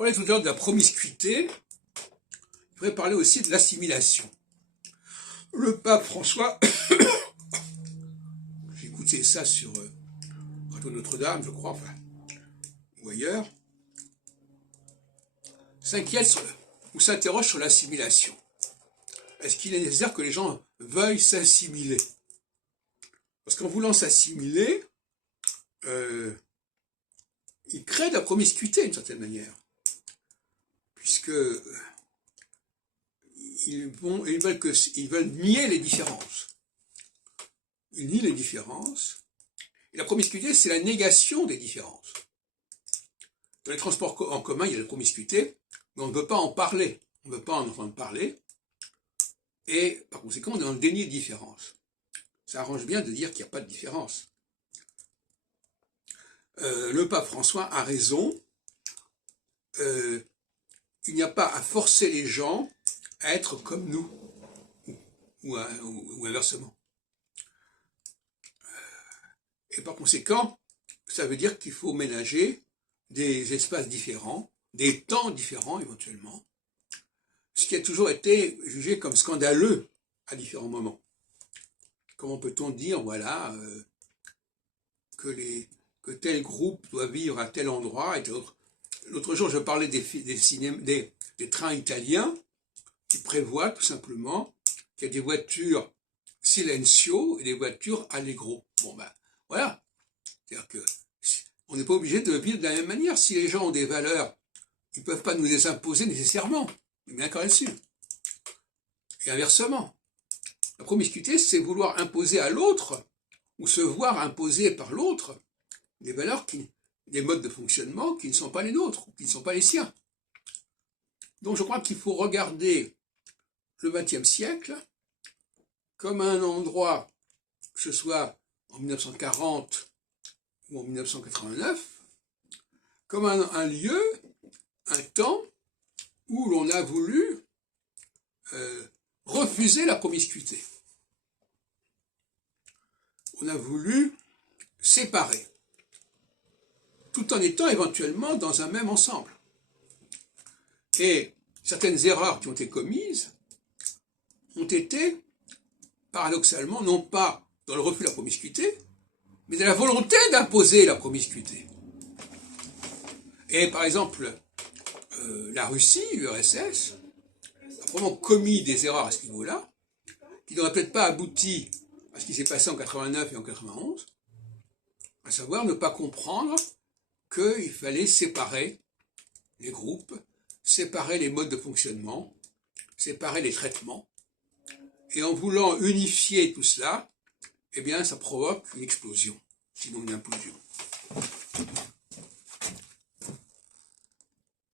parlait tout à l'heure de la promiscuité, il faudrait parler aussi de l'assimilation. Le pape François, j'ai écouté ça sur Radio Notre-Dame, je crois, enfin, ou ailleurs, s'inquiète ou s'interroge sur l'assimilation. Est-ce qu'il est nécessaire que les gens veuillent s'assimiler? Parce qu'en voulant s'assimiler, ils créent de la promiscuité d'une certaine manière. Puisque ils veulent nier les différences. Ils nient les différences. Et la promiscuité, c'est la négation des différences. Dans les transports en commun, il y a la promiscuité, mais on ne veut pas en parler. On ne veut pas en entendre parler. Et par conséquent, on est dans le déni de différence. Ça arrange bien de dire qu'il n'y a pas de différence. Le pape François a raison. Il n'y a pas à forcer les gens à être comme nous, ou inversement. Et par conséquent, ça veut dire qu'il faut ménager des espaces différents, des temps différents éventuellement, ce qui a toujours été jugé comme scandaleux à différents moments. Comment peut-on dire, voilà, que tel groupe doit vivre à tel endroit et tel autre. L'autre jour, je parlais des trains italiens qui prévoient tout simplement qu'il y a des voitures Silencio et des voitures Allegro. Bon ben, voilà. C'est-à-dire que on n'est pas obligé de vivre de la même manière. Si les gens ont des valeurs, ils ne peuvent pas nous les imposer nécessairement. On est bien d'accord là-dessus. Et inversement. La promiscuité, c'est vouloir imposer à l'autre, ou se voir imposer par l'autre, des valeurs, des modes de fonctionnement qui ne sont pas les nôtres, qui ne sont pas les siens. Donc je crois qu'il faut regarder le XXe siècle comme un endroit, que ce soit en 1940 ou en 1989, comme un lieu, un temps où l'on a voulu refuser la promiscuité. On a voulu séparer, tout en étant éventuellement dans un même ensemble. Et certaines erreurs qui ont été commises ont été, paradoxalement, non pas dans le refus de la promiscuité, mais dans la volonté d'imposer la promiscuité. Et par exemple, la Russie, l'URSS, a vraiment commis des erreurs à ce niveau-là, qui n'auraient peut-être pas abouti à ce qui s'est passé en 89 et en 91, à savoir ne pas comprendre qu'il fallait séparer les groupes, séparer les modes de fonctionnement, séparer les traitements. Et en voulant unifier tout cela, eh bien, ça provoque une explosion, sinon une implosion.